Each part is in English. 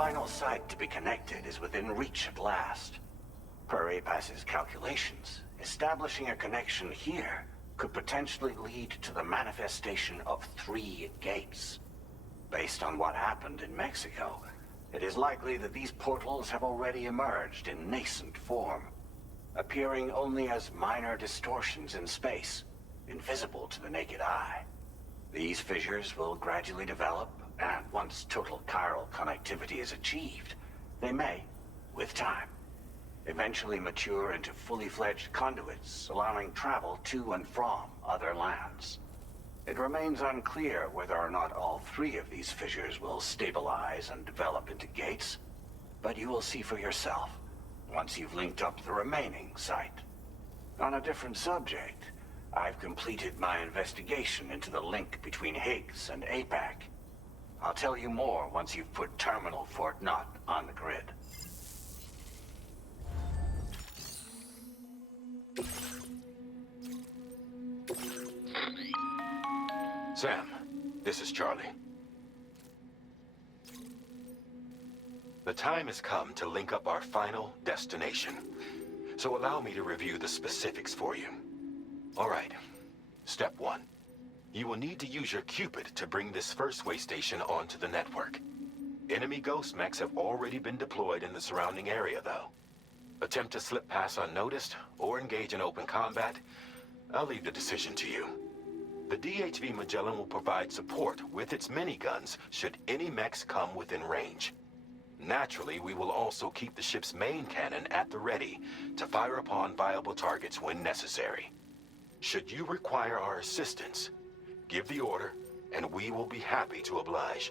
final site to be connected is within reach at last. Per APAS's calculations, establishing a connection here could potentially lead to the manifestation of 3 gates. Based on what happened in Mexico, it is likely that these portals have already emerged in nascent form, appearing only as minor distortions in space, invisible to the naked eye. These fissures will gradually develop, and once total chiral connectivity is achieved, they may, with time, eventually mature into fully fledged conduits, allowing travel to and from other lands. It remains unclear whether or not all 3 of these fissures will stabilize and develop into gates, but you will see for yourself once you've linked up the remaining site. On a different subject, I've completed my investigation into the link between Higgs and APAC. I'll tell you more once you've put Terminal Fort Knot on the grid. Sam, this is Charlie. The time has come to link up our final destination, so allow me to review the specifics for you. All right, step 1. You will need to use your Cupid to bring this first waystation onto the network. Enemy ghost mechs have already been deployed in the surrounding area, though. Attempt to slip past unnoticed or engage in open combat, I'll leave the decision to you. The DHV Magellan will provide support with its miniguns should any mechs come within range. Naturally, we will also keep the ship's main cannon at the ready to fire upon viable targets when necessary. Should you require our assistance, give the order, and we will be happy to oblige.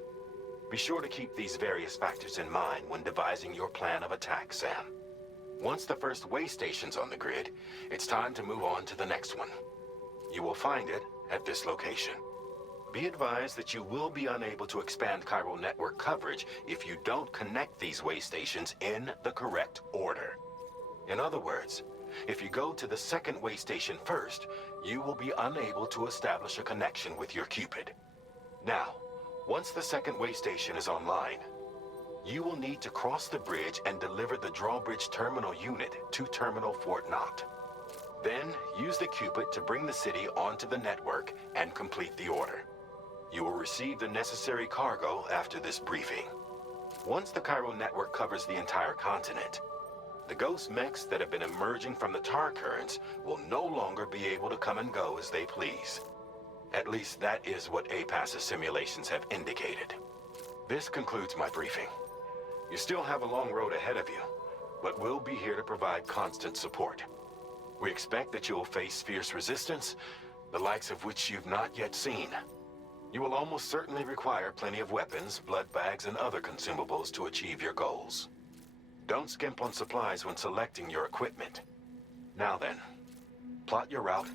Be sure to keep these various factors in mind when devising your plan of attack, Sam. Once the first waystation's on the grid, it's time to move on to the next one. You will find it at this location. Be advised that you will be unable to expand chiral network coverage if you don't connect these waystations in the correct order. In other words, if you go to the second waystation first, you will be unable to establish a connection with your Cupid. Now, once the second waystation is online, you will need to cross the bridge and deliver the Drawbridge terminal unit to Terminal Fort Knot. Then, use the Cupid to bring the city onto the network and complete the order. You will receive the necessary cargo after this briefing. Once the chiral network covers the entire continent, the ghost mechs that have been emerging from the tar currents will no longer be able to come and go as they please. At least that is what APAS's simulations have indicated. This concludes my briefing. You still have a long road ahead of you, but we'll be here to provide constant support. We expect that you will face fierce resistance, the likes of which you've not yet seen. You will almost certainly require plenty of weapons, blood bags, and other consumables to achieve your goals. Don't skimp on supplies when selecting your equipment. Now then, plot your route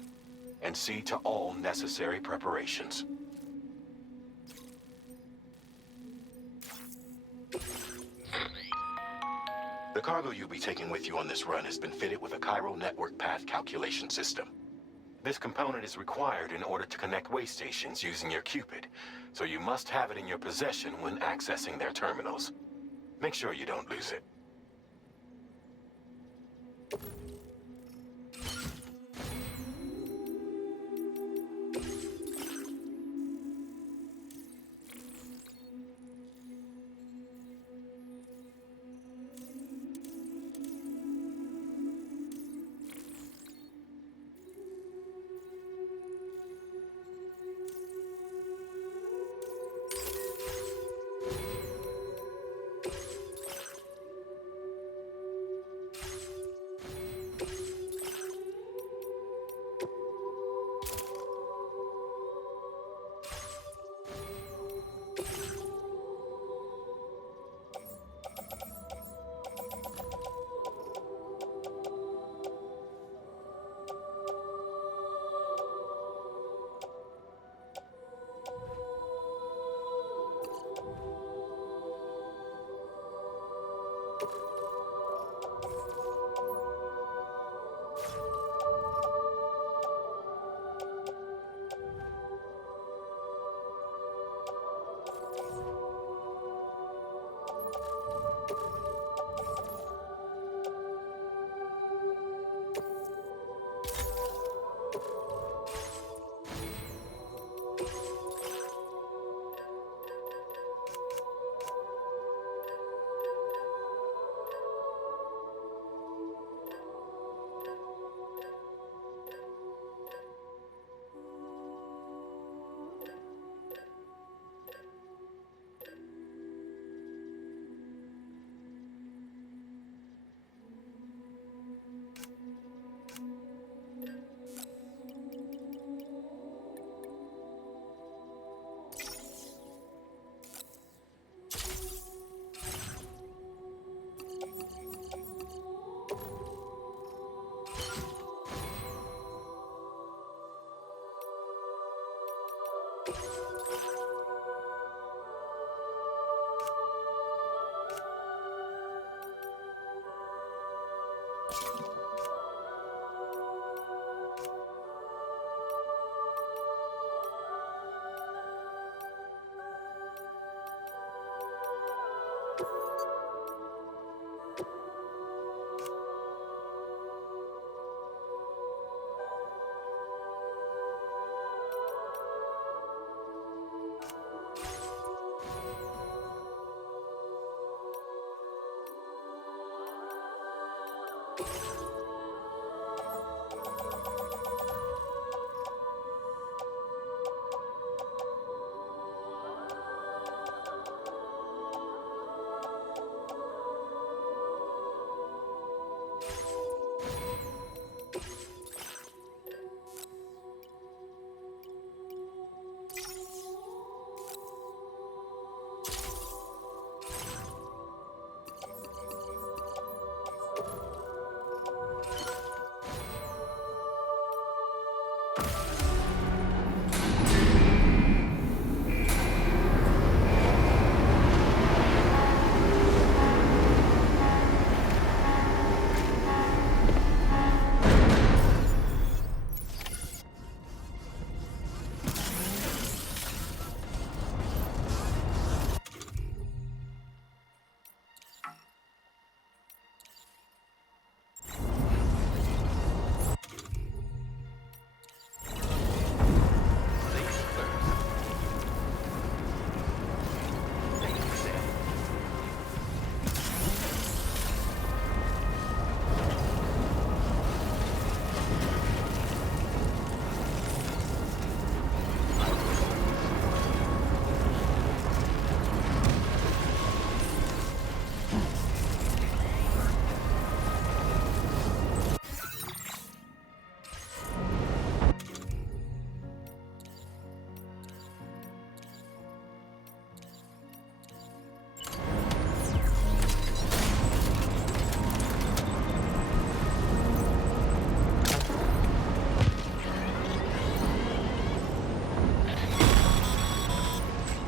and see to all necessary preparations. The cargo you'll be taking with you on this run has been fitted with a chiral network path calculation system. This component is required in order to connect waystations using your Cupid, so you must have it in your possession when accessing their terminals. Make sure you don't lose it.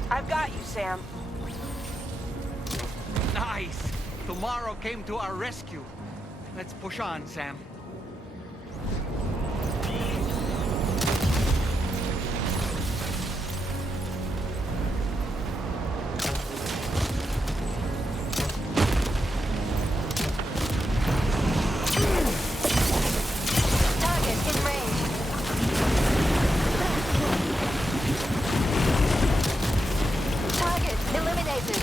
I've got you, Sam. Nice! Tomorrow came to our rescue. Let's push on, Sam. Target in range. Target eliminated.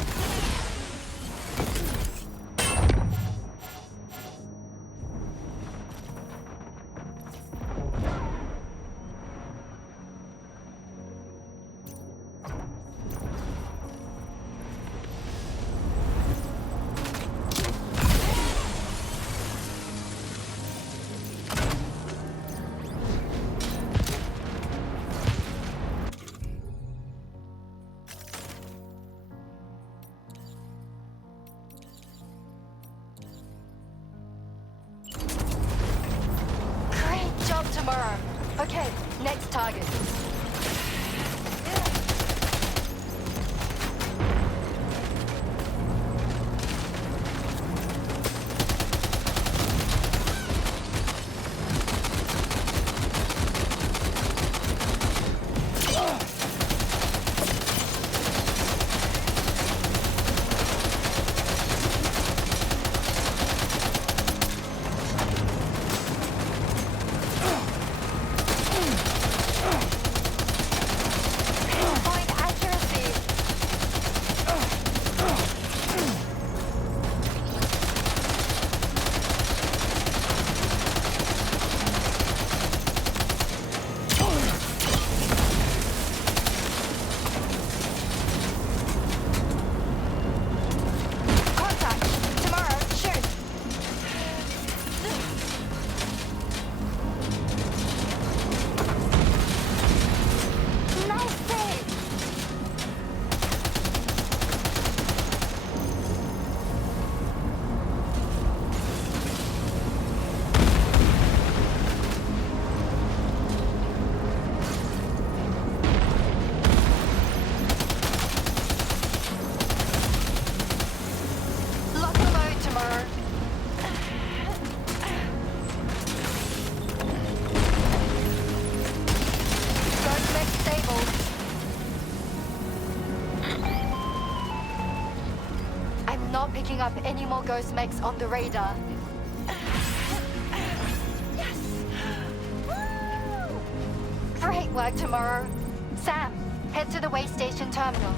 Great job tomorrow. Okay, next target. picking up any more ghost mechs on the radar. Yes! Woo! Great work tomorrow. Sam, head to the Waystation terminal.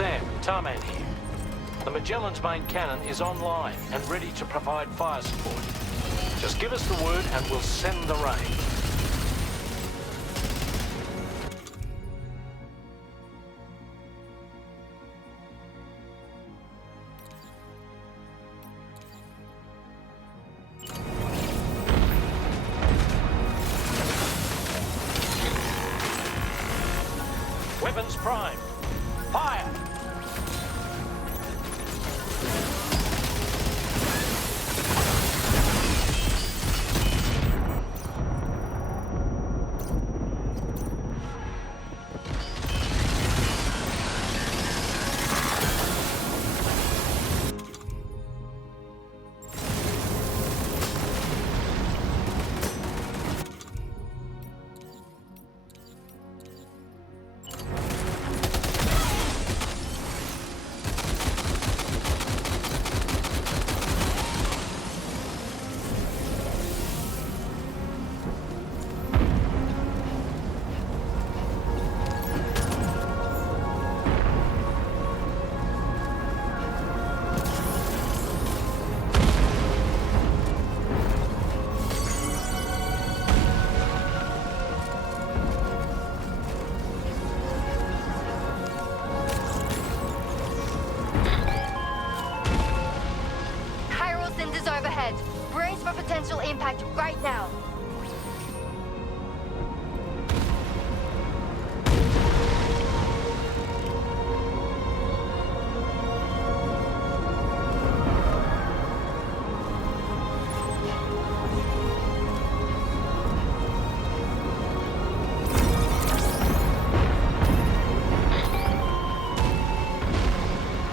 Sam, Tarman here. The Magellan's main cannon is online and ready to provide fire support. Just give us the word and we'll send the rain. Weapons prime. Fire! overhead. Brace for potential impact right now.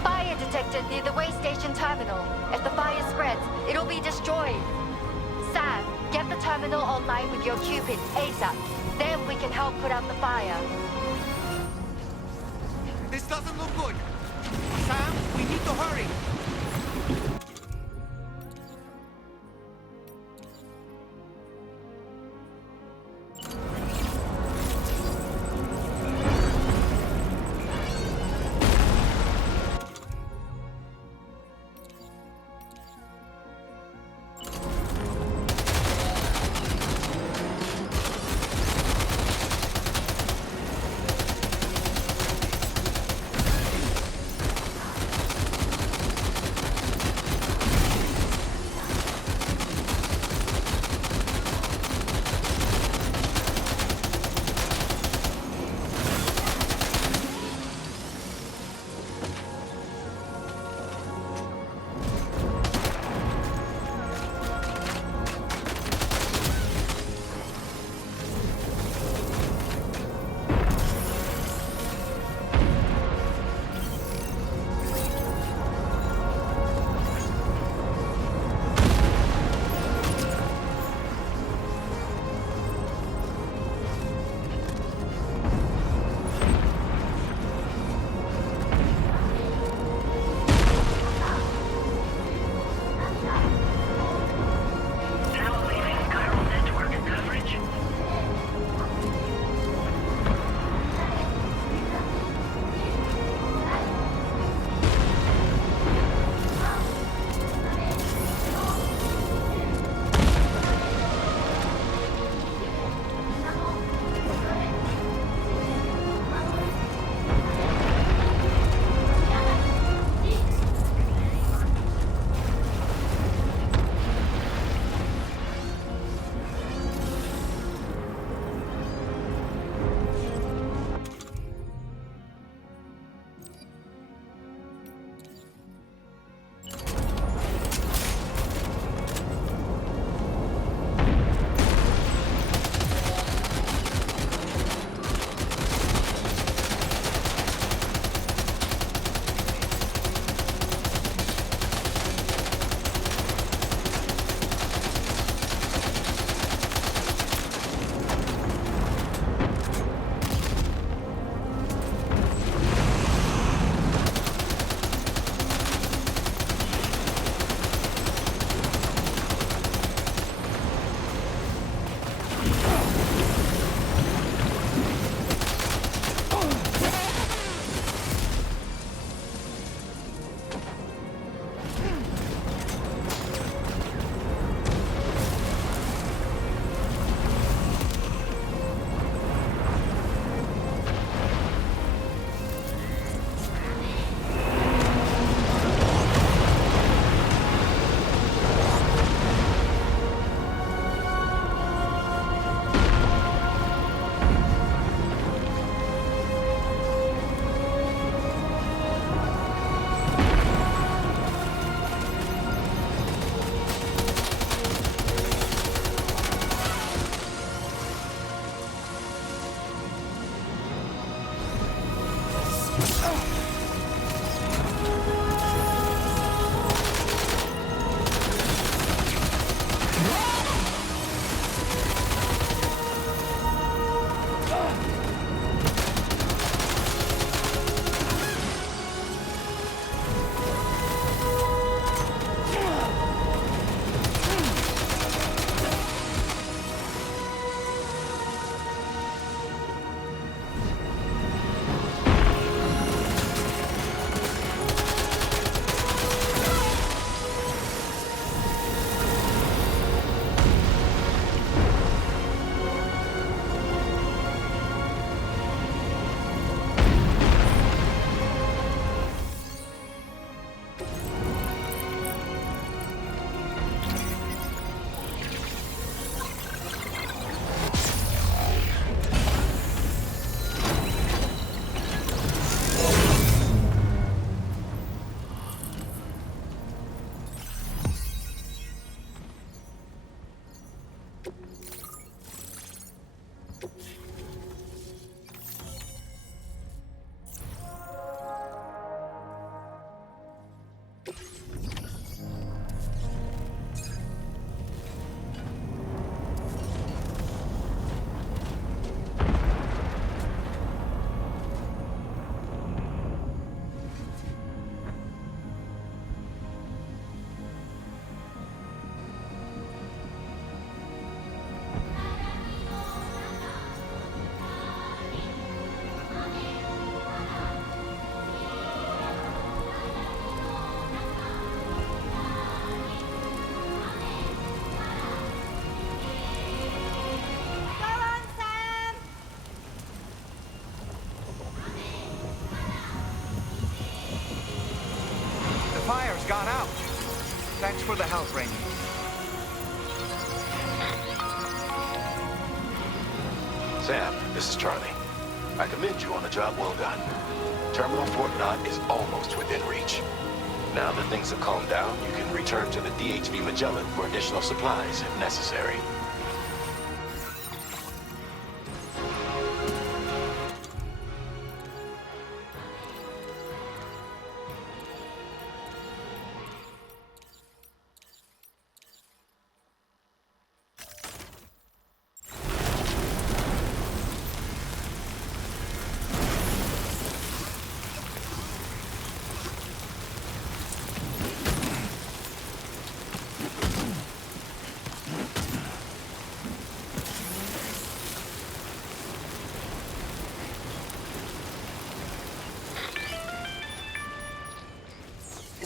Fire detected near the Waystation terminal. If the fire spreads, it'll be destroyed. Sam, get the terminal online with your Cupid ASAP. Then we can help put out the fire. This doesn't look good. Sam, we need to hurry. Fire's gone out. Thanks for the help, Rainy. Sam, this is Charlie. I commend you on a job well done. Terminal Fort Knott is almost within reach. Now that things have calmed down, you can return to the DHV Magellan for additional supplies if necessary.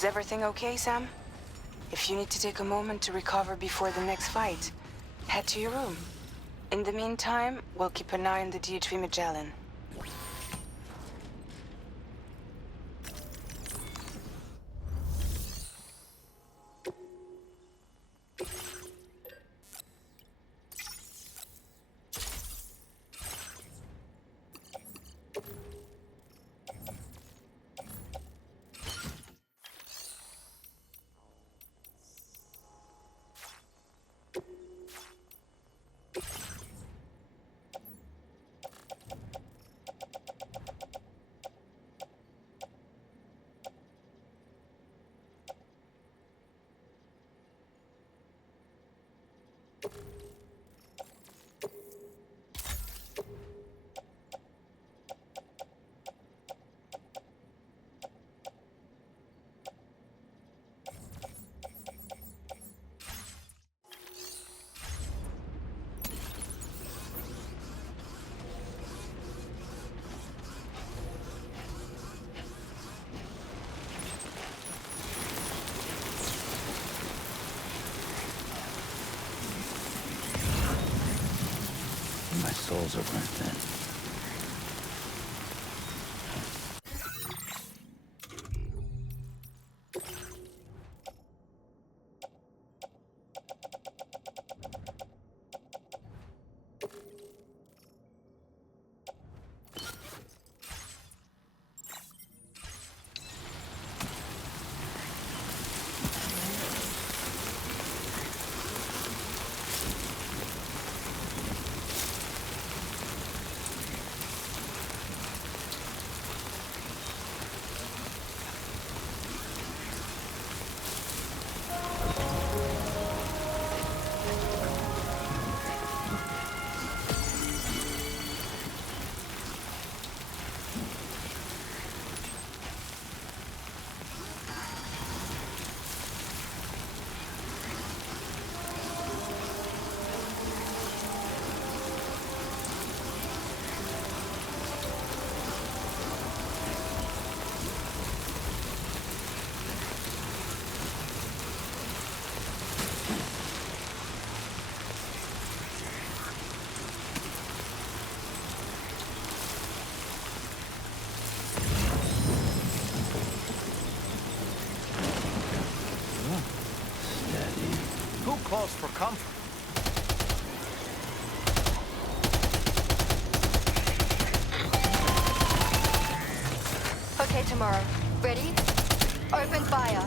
Is everything okay, Sam? If you need to take a moment to recover before the next fight, head to your room. In the meantime, we'll keep an eye on the DHV Magellan. My souls are burnt thin. calls for comfort. Okay, tomorrow. Ready? Open fire.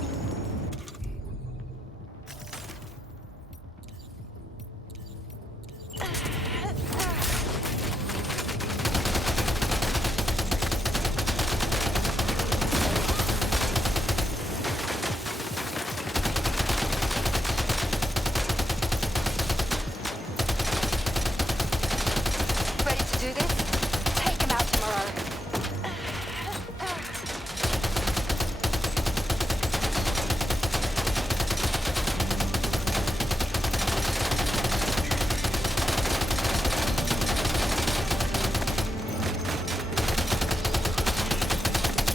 Ready to do this? Take him out tomorrow.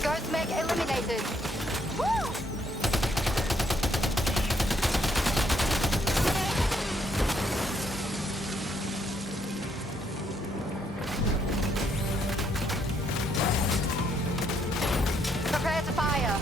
Ghost Mech eliminated. Woo! Prepare to fire.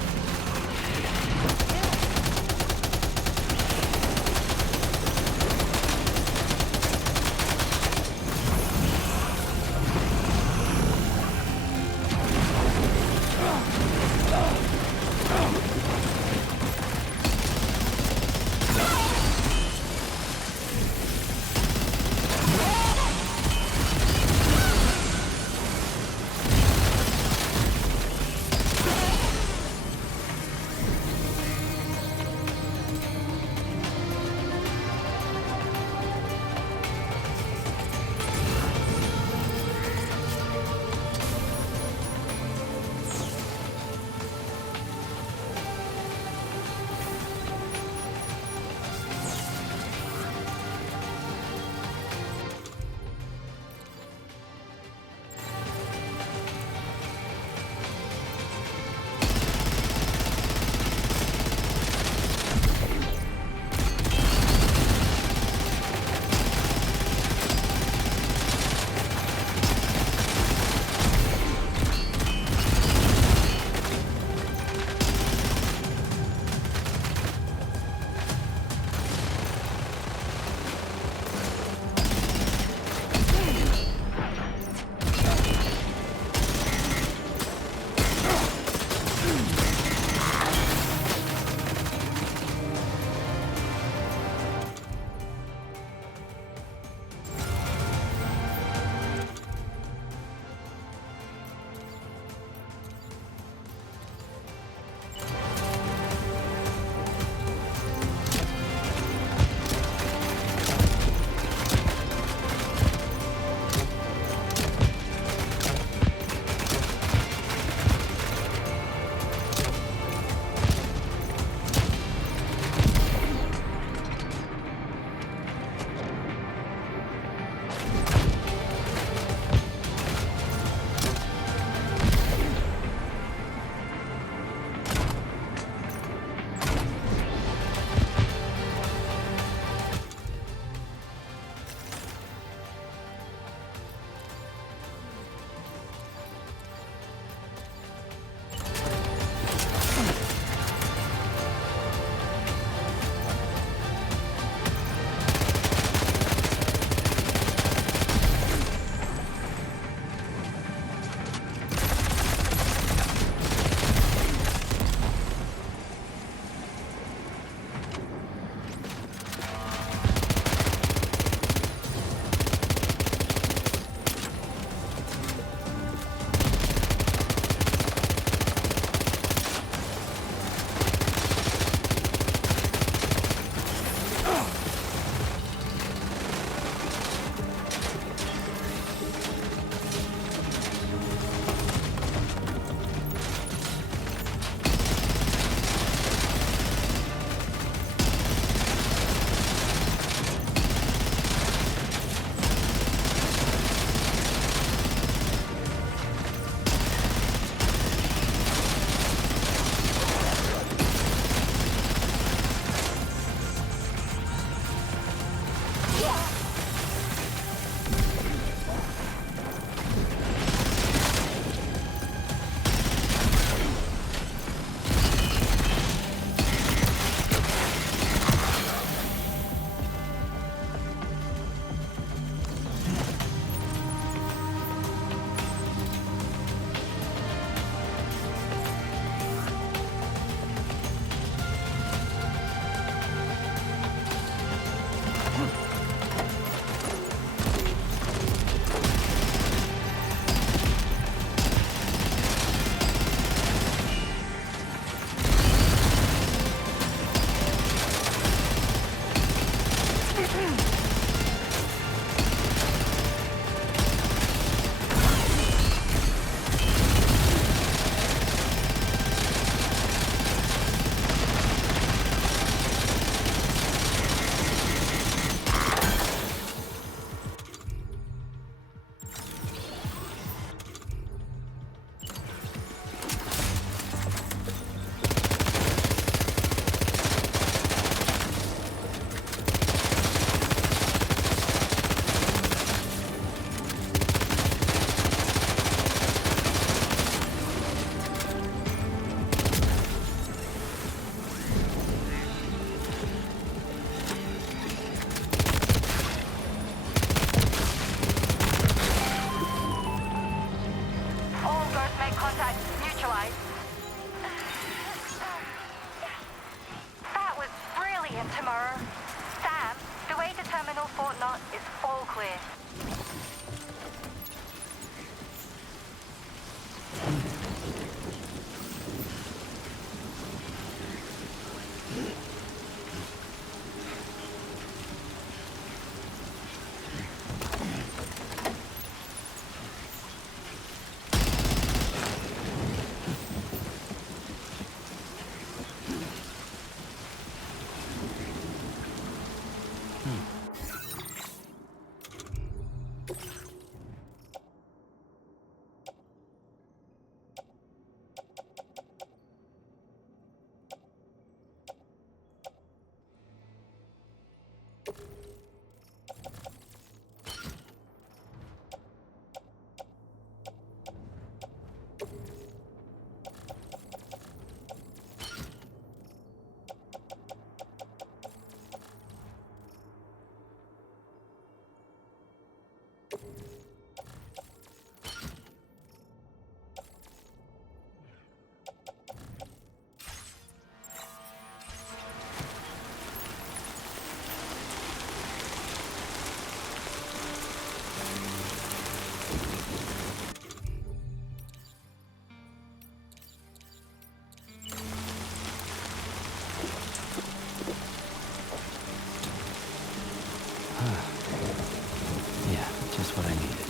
Yeah, just what I needed.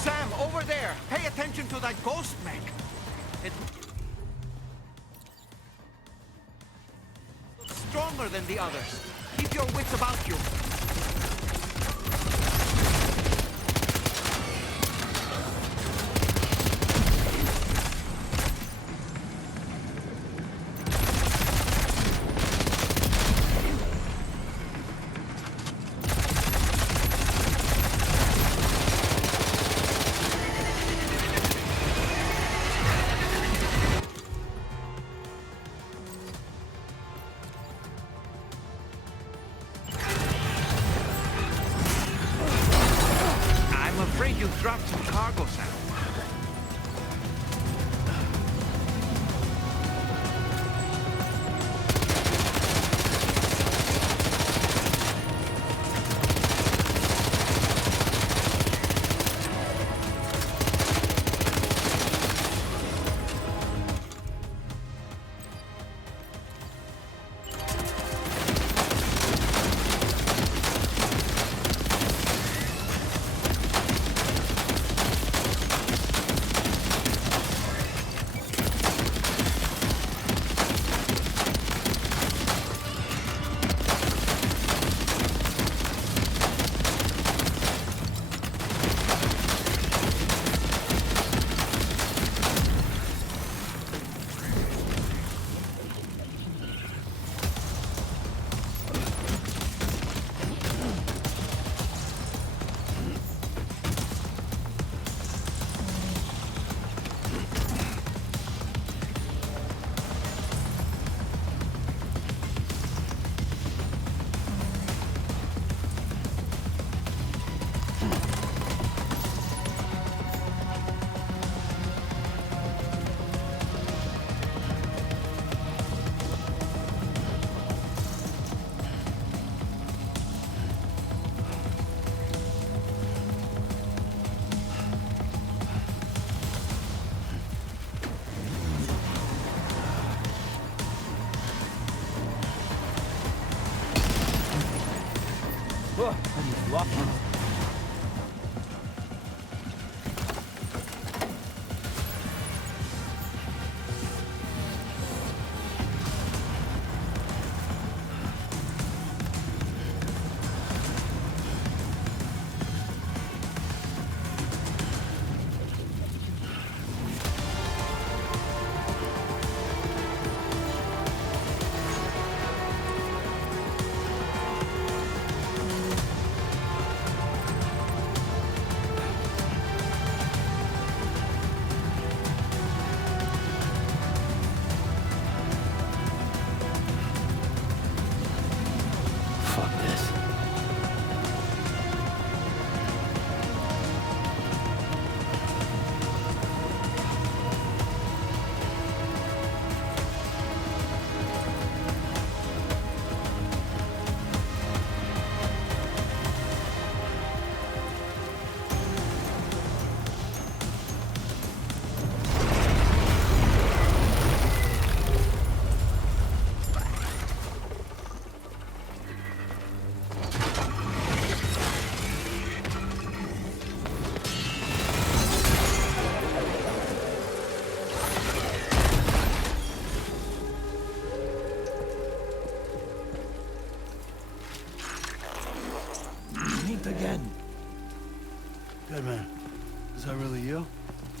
Sam, over there! Pay attention to that ghost mech! It's stronger than the others. Keep your wits about you. I'm afraid you dropped some cargo, Sam.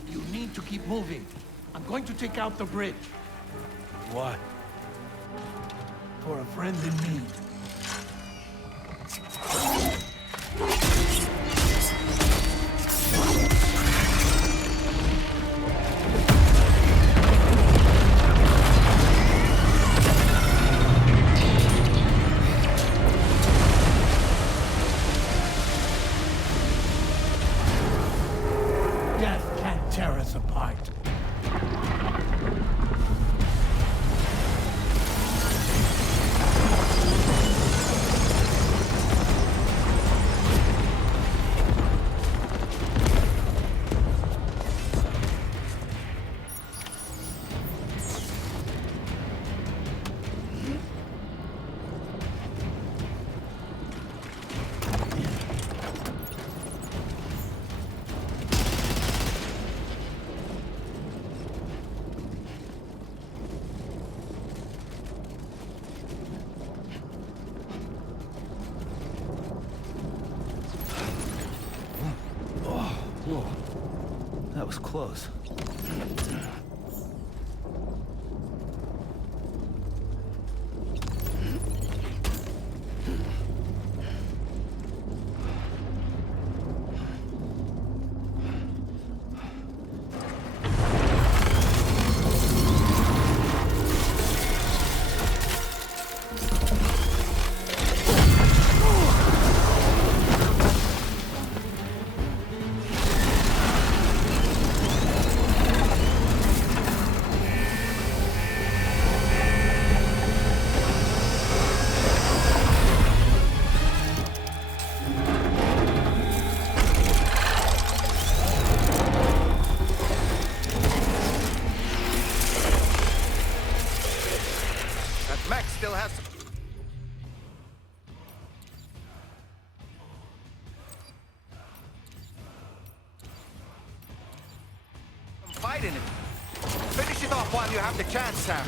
You need to keep moving. I'm going to take out the bridge. Why? For a friend in need. Death can't tear us apart. Whoa. That was close. That Mech still has some fight in it. Finish it off while you have the chance, Sam.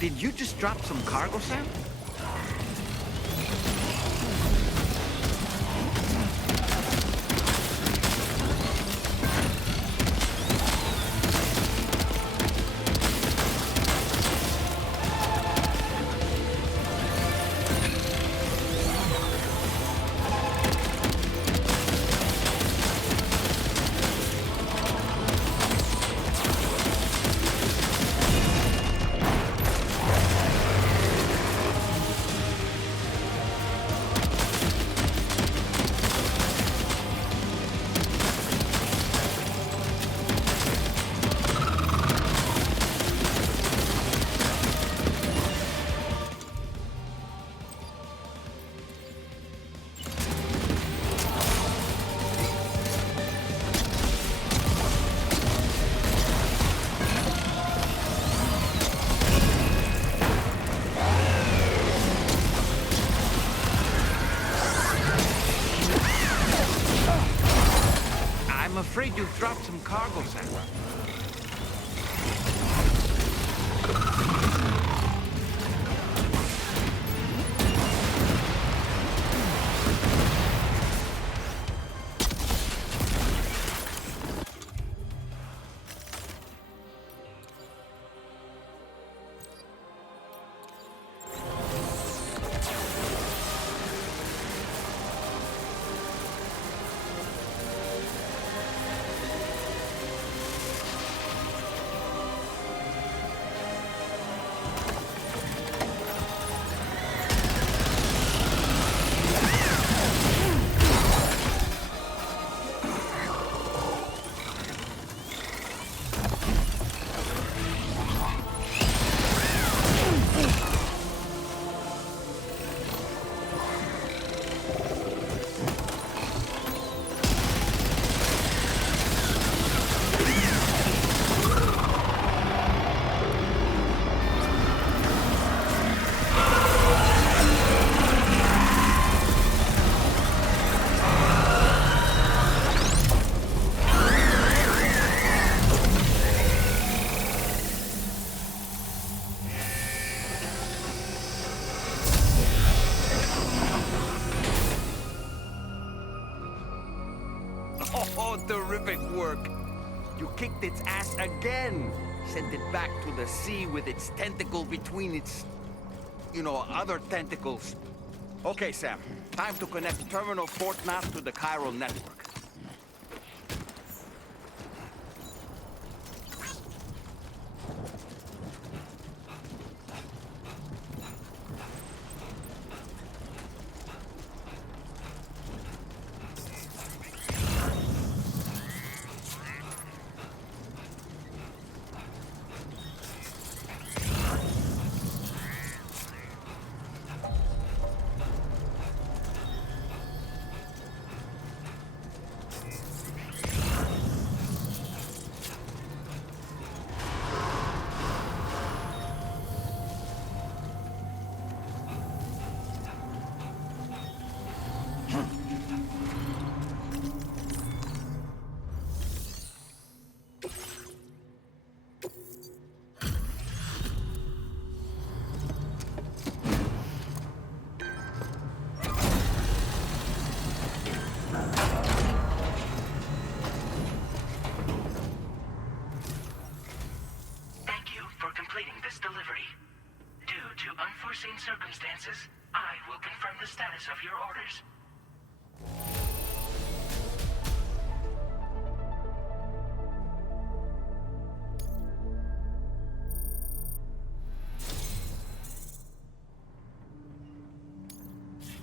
Did you just drop some cargo, Sam? I'm afraid you've dropped some cargo, Sam. Oh, terrific work. You kicked its ass again. Sent it back to the sea with its tentacle between its, other tentacles. Okay, Sam. Time to connect Terminal Fort Map to the chiral network. Circumstances, I will confirm the status of your orders.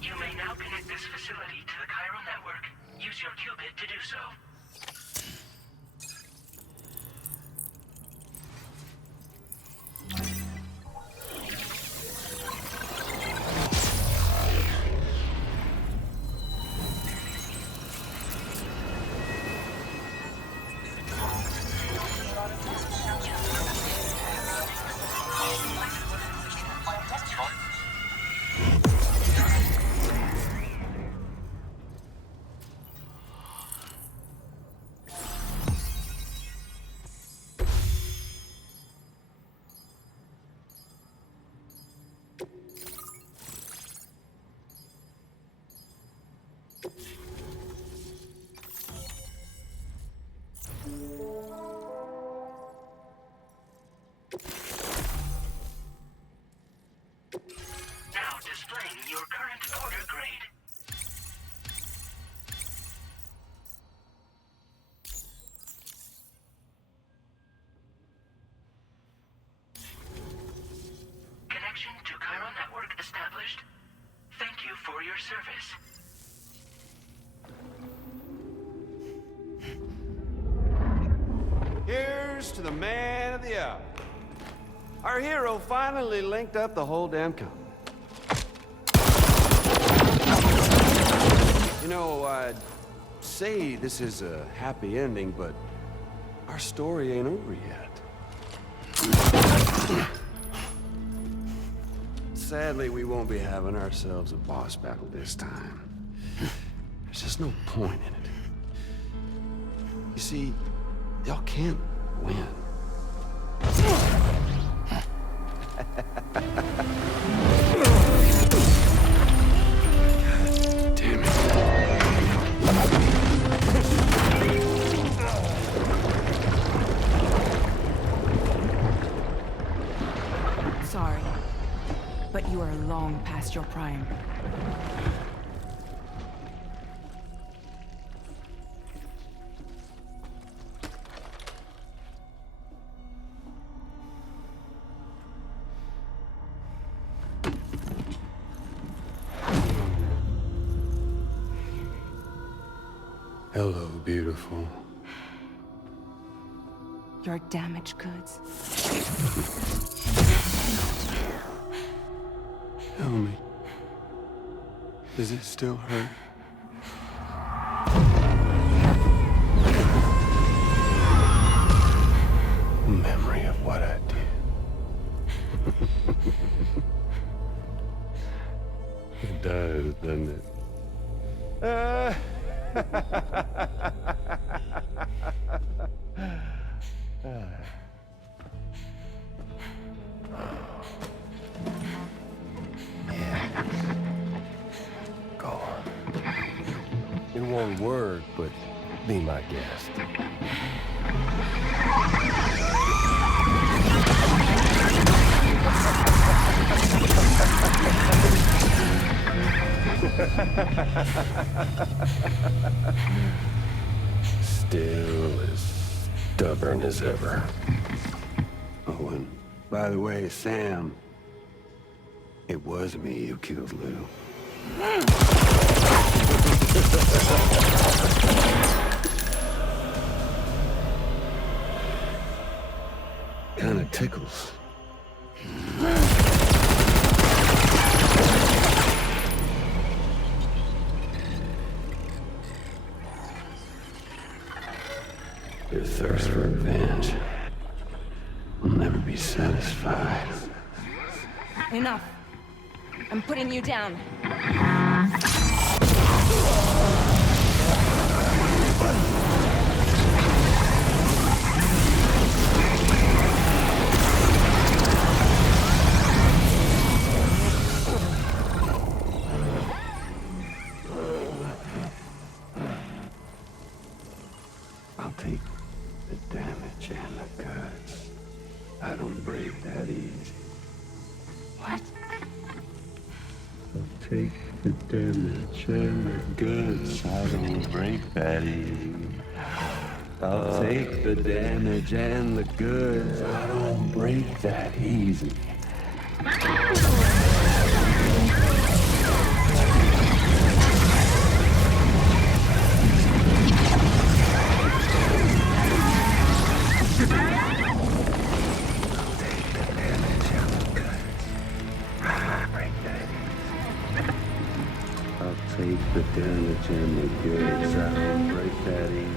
You may now connect this facility to the chiral network. Use your qubit to do so. Now displaying your current order grade. Connection to chiral network established. Thank you for your service. Here's to the man of the hour. Our hero finally linked up the whole damn company. You know, I'd say this is a happy ending, but our story ain't over yet. Sadly, we won't be having ourselves a boss battle this time. There's just no point in it. You see, y'all can't win. Damn it. Sorry, but you are long past your prime. Hello, beautiful. Your damaged goods. Tell me, does it still hurt? Memory of what I did. It does, doesn't it? It won't work, but Be my guest. Still as stubborn as ever. Oh, and by the way, Sam, it was me who killed Lou. Kinda tickles. Your thirst for revenge will never be satisfied. Enough. I'm putting you down. I'll take the damage and the goods. I don't break that easy. What? I'll take the damage and the goods. I don't break that easy. I'll take the damage and the goods. I don't break that easy. Take the damage and the goods. I don't break that easy.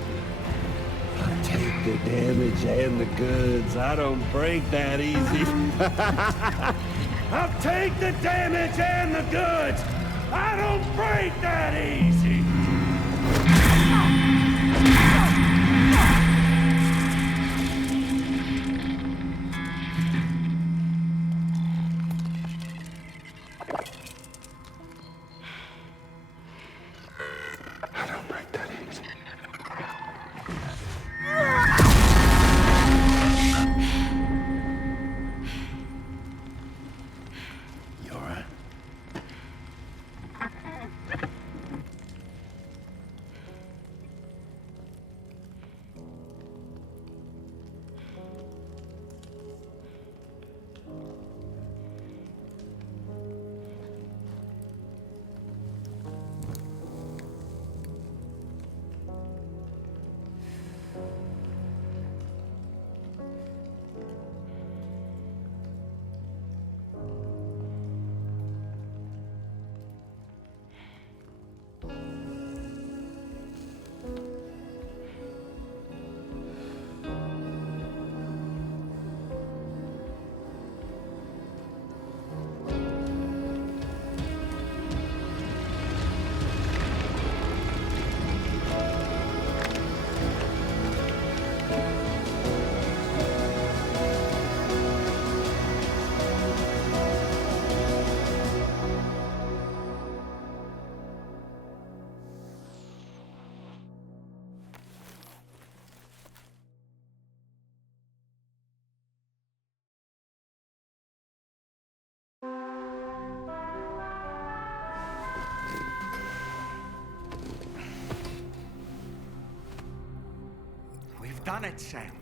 I'll take the damage and the goods. I don't break that easy. I'll take the damage and the goods. I don't break that easy. Done it, Sam.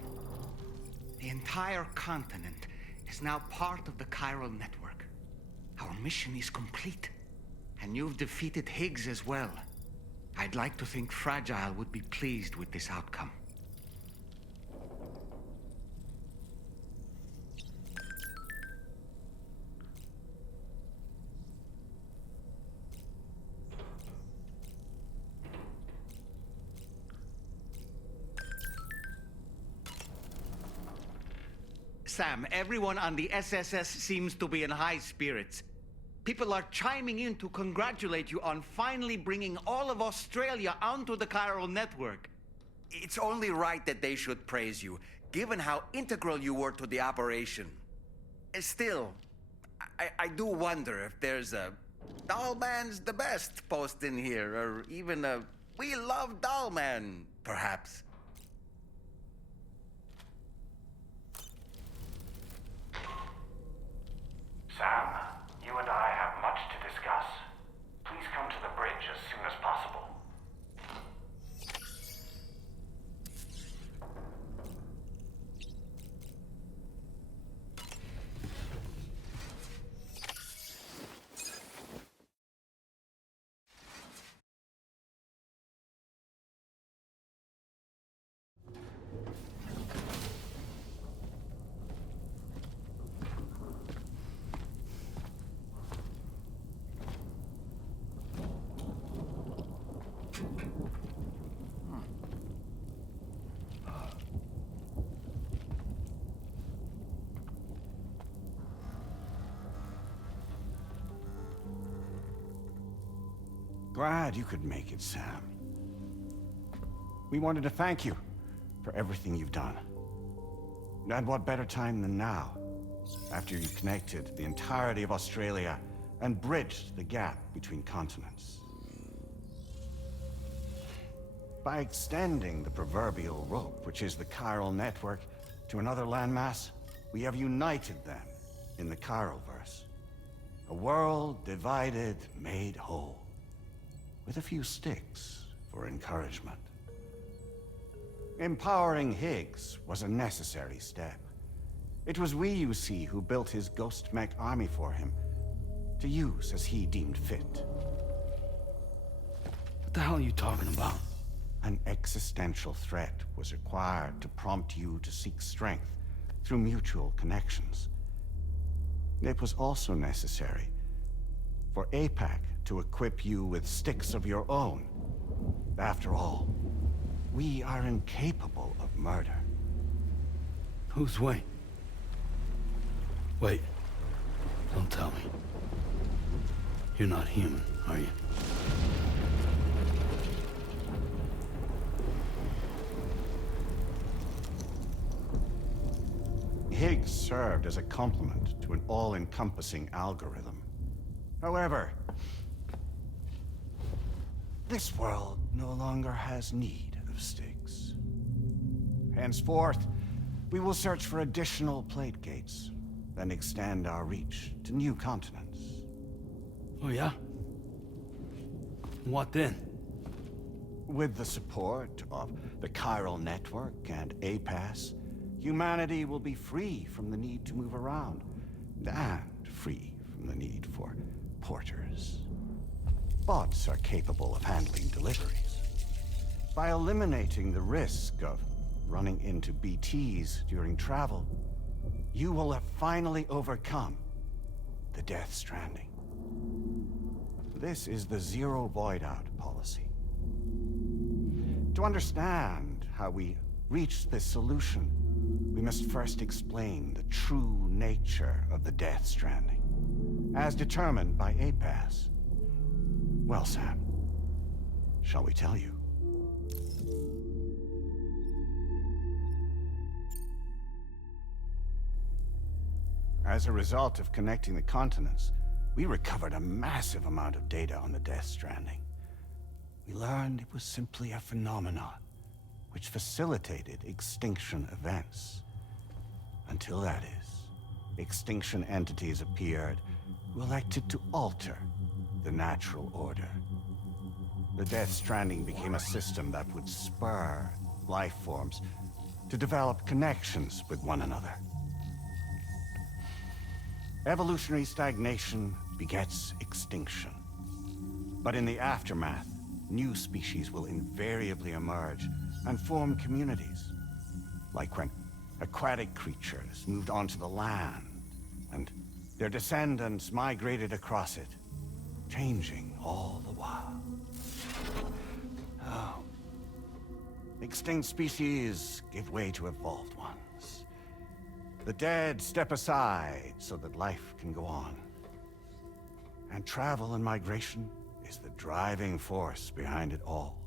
The entire continent is now part of the chiral network. Our mission is complete. And you've defeated Higgs as well. I'd like to think Fragile would be pleased with this outcome. Sam, everyone on the SSS seems to be in high spirits. People are chiming in to congratulate you on finally bringing all of Australia onto the chiral network. It's only right that they should praise you, given how integral you were to the operation. Still, I do wonder if there's a all man's the best post in here, or even a We love Doll Man, perhaps. Sam, you and I have much to discuss. Please come to the bridge as soon as possible. Glad you could make it, Sam. We wanted to thank you for everything you've done. And what better time than now, after you connected the entirety of Australia and bridged the gap between continents. By extending the proverbial rope, which is the chiral network, to another landmass, we have united them in the chiralverse. A world divided, made whole, with a few sticks for encouragement. Empowering Higgs was a necessary step. It was we, you see, who built his ghost mech army for him, to use as he deemed fit. What the hell are you talking about? An existential threat was required to prompt you to seek strength through mutual connections. It was also necessary for APAC to equip you with sticks of your own. After all, we are incapable of murder. Who's Wayne? Wait. Don't tell me. You're not human, are you? Higgs served as a complement to an all-encompassing algorithm. However, this world no longer has need of sticks. Henceforth, we will search for additional plate gates, then extend our reach to new continents. Oh yeah? What then? With the support of the chiral network and APAS, humanity will be free from the need to move around, and free from the need for porters. Bots are capable of handling deliveries. By eliminating the risk of running into BTs during travel, you will have finally overcome the Death Stranding. This is the Zero Void-Out policy. To understand how we reached this solution, we must first explain the true nature of the Death Stranding, as determined by APAS. Well, Sam, shall we tell you? As a result of connecting the continents, we recovered a massive amount of data on the Death Stranding. We learned it was simply a phenomenon which facilitated extinction events. Until that is, extinction entities appeared who elected to alter the natural order. The Death Stranding became a system that would spur life forms to develop connections with one another. Evolutionary stagnation begets extinction. But in the aftermath, new species will invariably emerge and form communities. Like when aquatic creatures moved onto the land, and their descendants migrated across it, changing all the while. Oh. Extinct species give way to evolved ones. The dead step aside so that life can go on. And travel and migration is the driving force behind it all.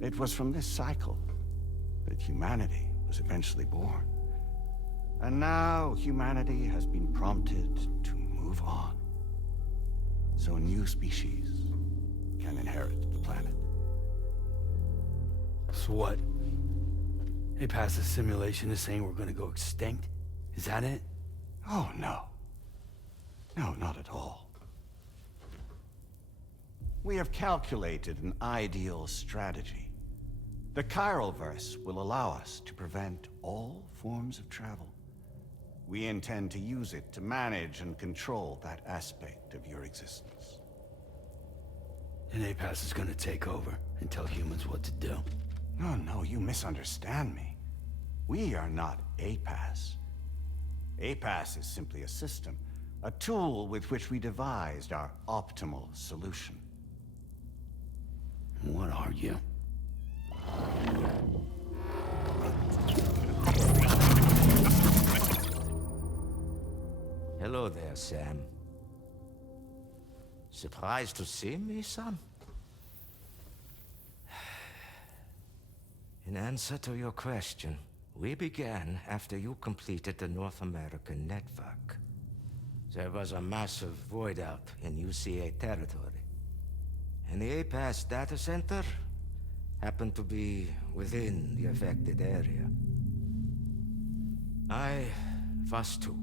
It was from this cycle that humanity was eventually born. And now humanity has been prompted to move on, so new species can inherit the planet. So what? Hey, past the simulation is saying we're gonna go extinct? Is that it? Oh, no. No, not at all. We have calculated an ideal strategy. The chiral verse will allow us to prevent all forms of travel. We intend to use it to manage and control that aspect of your existence. And APAS is gonna take over and tell humans what to do. No, you misunderstand me. We are not APAS. APAS is simply a system, a tool with which we devised our optimal solution. What are you? Hello there, Sam. Surprised to see me, son? In answer to your question, we began after you completed the North American network. There was a massive void out in UCA territory, and the APAS data center happened to be within the affected area. I was too.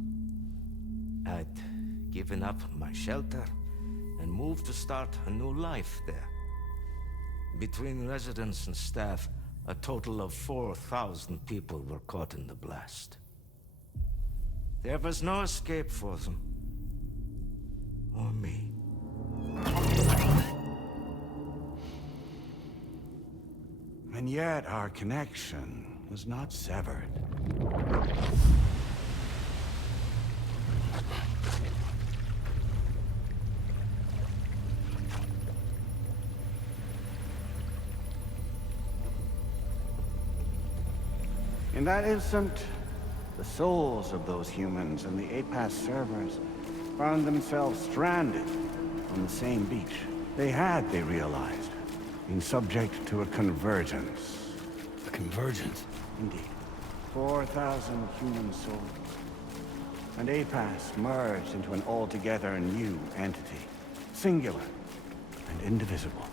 I'd given up my shelter and moved to start a new life there. Between residents and staff, a total of 4,000 people were caught in the blast. There was no escape for them. Or me. And yet our connection was not severed. In that instant, the souls of those humans and the APAS servers found themselves stranded on the same beach. They realized, been subject to a convergence. A convergence? Indeed. 4,000 human souls. And APAS merged into an altogether new entity. Singular and indivisible.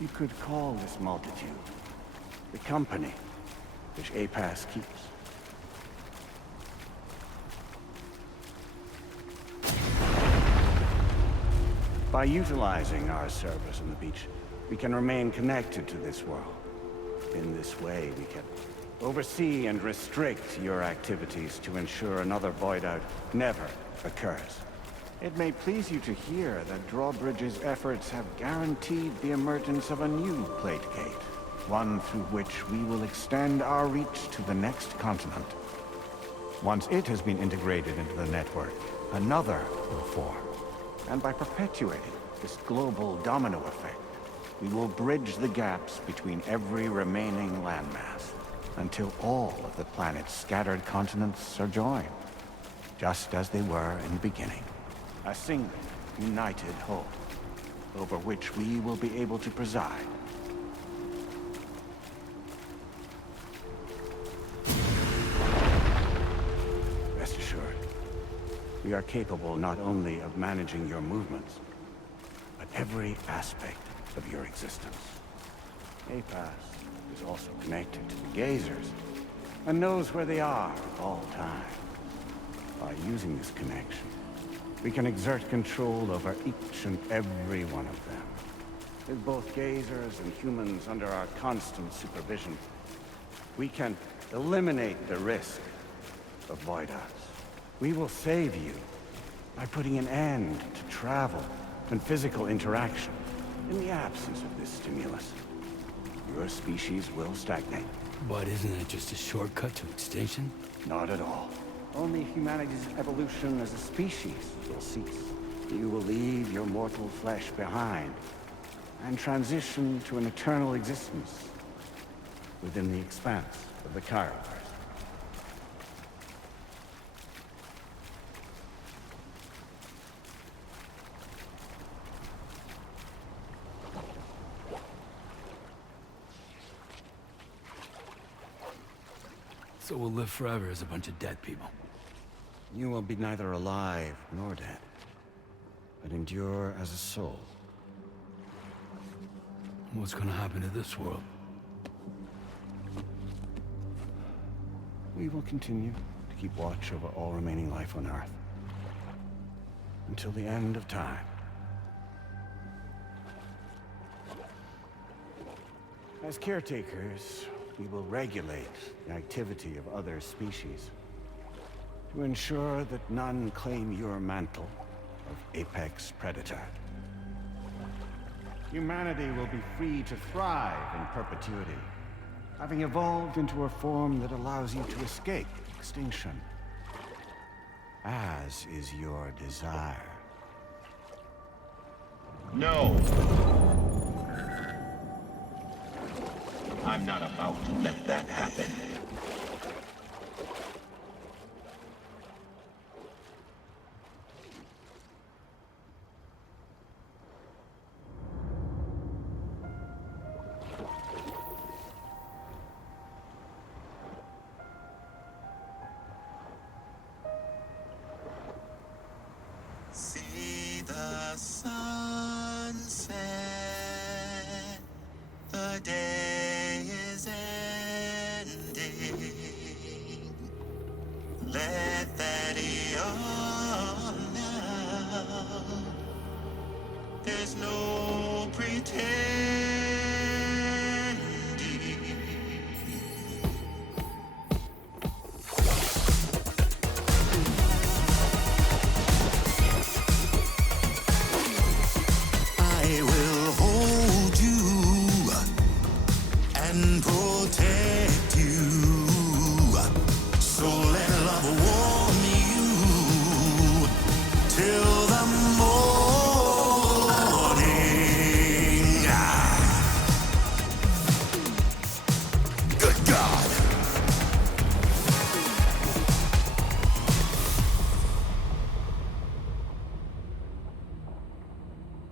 You could call this multitude the company which APAS keeps. By utilizing our servers on the beach, we can remain connected to this world. In this way, we can oversee and restrict your activities to ensure another void out never occurs. It may please you to hear that Drawbridge's efforts have guaranteed the emergence of a new plate gate, one through which we will extend our reach to the next continent. Once it has been integrated into the network, another will form. And by perpetuating this global domino effect, we will bridge the gaps between every remaining landmass until all of the planet's scattered continents are joined, just as they were in the beginning. A single, united whole, over which we will be able to preside. Rest assured, we are capable not only of managing your movements, but every aspect of your existence. APAS is also connected to the gazers, and knows where they are at all times. By using this connection, we can exert control over each and every one of them. With both gazers and humans under our constant supervision, we can eliminate the risk of void outs. We will save you by putting an end to travel and physical interaction. In the absence of this stimulus, your species will stagnate. But isn't that just a shortcut to extinction? Not at all. Only humanity's evolution as a species will cease. You will leave your mortal flesh behind and transition to an eternal existence within the expanse of the chiral. So we'll live forever as a bunch of dead people. You will be neither alive nor dead, but endure as a soul. What's gonna happen to this world? we will continue to keep watch over all remaining life on Earth. Until the end of time. As caretakers, we will regulate the activity of other species to ensure that none claim your mantle of apex predator. Humanity will be free to thrive in perpetuity, having evolved into a form that allows you to escape extinction, as is your desire. No! I'm not about to let that happen. See the sunset, the day is ending. Let that yawn now. There's no pretending. I will hold you and protect you. So let love warm you till the morning. Good God.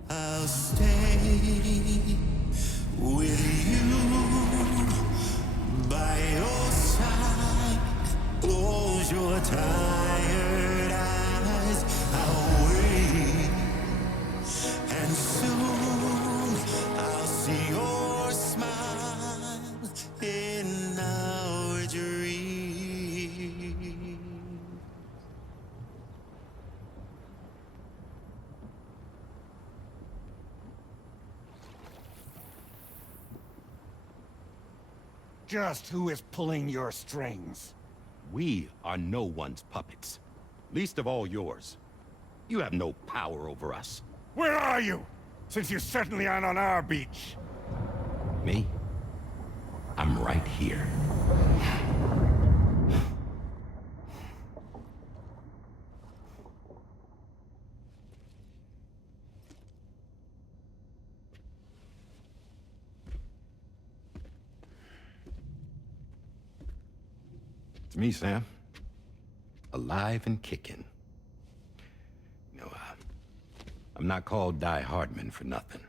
I'll stay with you by your side. Close your tired eyes. I'll wait, and soon I'll see your smile in our dream. Just who is pulling your strings? We are no one's puppets. Least of all yours. You have no power over us. Where are you? Since you certainly aren't on our beach. Me? I'm right here. It's me, Sam. Alive and kicking. You know, I'm not called Die Hardman for nothing.